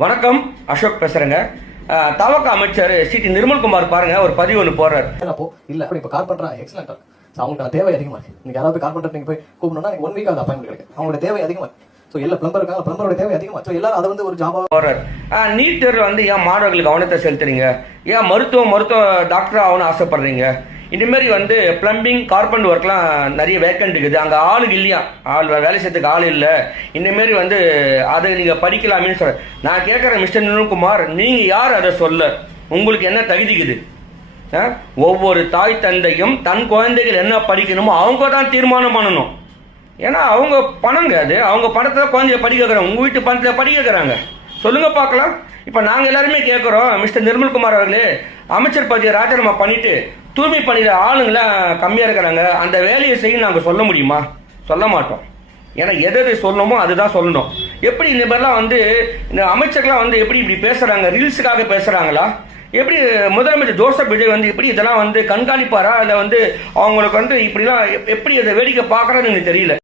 வணக்கம், அசோக் பேசுறேங்க. தவக அமைச்சர் சி.டி. நிர்மல்குமார் பாருங்க ஒரு பதிவு ஒன்று போடுறாரு. இல்ல இப்ப கார்பெண்டரா எக்ஸலண்டா அவங்களுக்கு தேவை அதிகமா இருக்கு. நீங்க யாராவது கார்பெண்டர் நீங்க போய் கூப்பிடணும்னா நீங்க 1 வீக் ஆகுது அப்பாயின்மெண்ட் கிடைக்கும். அவங்களோட தேவை அதிகமா இருக்கு. சோ எல்லா பிளம்பர் இருக்காங்க, பிளம்பரோட தேவை அதிகமா. சோ எல்லாரும் அதை ஒரு ஜாபா போடுறாரு. நீட் தேர்வு ஏன் மாணவர்களுக்கு கவனத்தை செலுத்துறீங்க? ஏன் மருத்துவ டாக்டர் ஆகணும்னு ஆசைப்படுறீங்க? இந்த மாதிரி பிளம்பிங் கார்பெண்ட் ஒர்க்லாம் நிறைய வேக்கண்ட் இருக்குது. அங்கே ஆளுக்கு இல்லையா, வேலை செய்யறதுக்கு ஆள் இல்லை. இந்த மாதிரி அதை நீங்கள் படிக்கலாமேன்னு சொல்ற. நான் கேட்குறேன் மிஸ்டர் நிர்மல்குமார், நீங்கள் யார் அதை சொல்ல? உங்களுக்கு என்ன தகுதிக்குது? ஒவ்வொரு தாய் தந்தையும் தன் குழந்தைகள் என்ன படிக்கணுமோ அவங்க தான் தீர்மானம் பண்ணணும். ஏன்னா அவங்க பணங்க, அது அவங்க பணத்தை குழந்தைய படிக்க வைக்கிறாங்க. உங்கள் வீட்டு பணத்தை படிக்க வைக்கிறாங்க. சொல்லுங்க பார்க்கலாம். இப்போ நாங்கள் எல்லாருமே கேட்குறோம், மிஸ்டர் நிர்மல்குமார் அவர்களே, அமைச்சர் பதவியை ராஜினாமா பண்ணிட்டு தூய்மை பணியில ஆளுங்களாம் கம்மியாக இருக்கிறாங்க, அந்த வேலையை செய்ய நாங்கள் சொல்ல முடியுமா? சொல்ல மாட்டோம். ஏன்னா எதை சொல்லணுமோ அதுதான் சொல்லணும். எப்படி இந்த மாதிரிலாம் இந்த அமைச்சர்லாம் எப்படி இப்படி பேசுறாங்க? ரீல்ஸுக்காக பேசுறாங்களா? எப்படி முதலமைச்சர் ஜோசப் விஜய் எப்படி இதெல்லாம் கண்காணிப்பாரா? இல்லை அவங்களுக்கு இப்படிலாம் எப்படி இதை வேடிக்கை பார்க்கறான்னு எனக்கு தெரியல.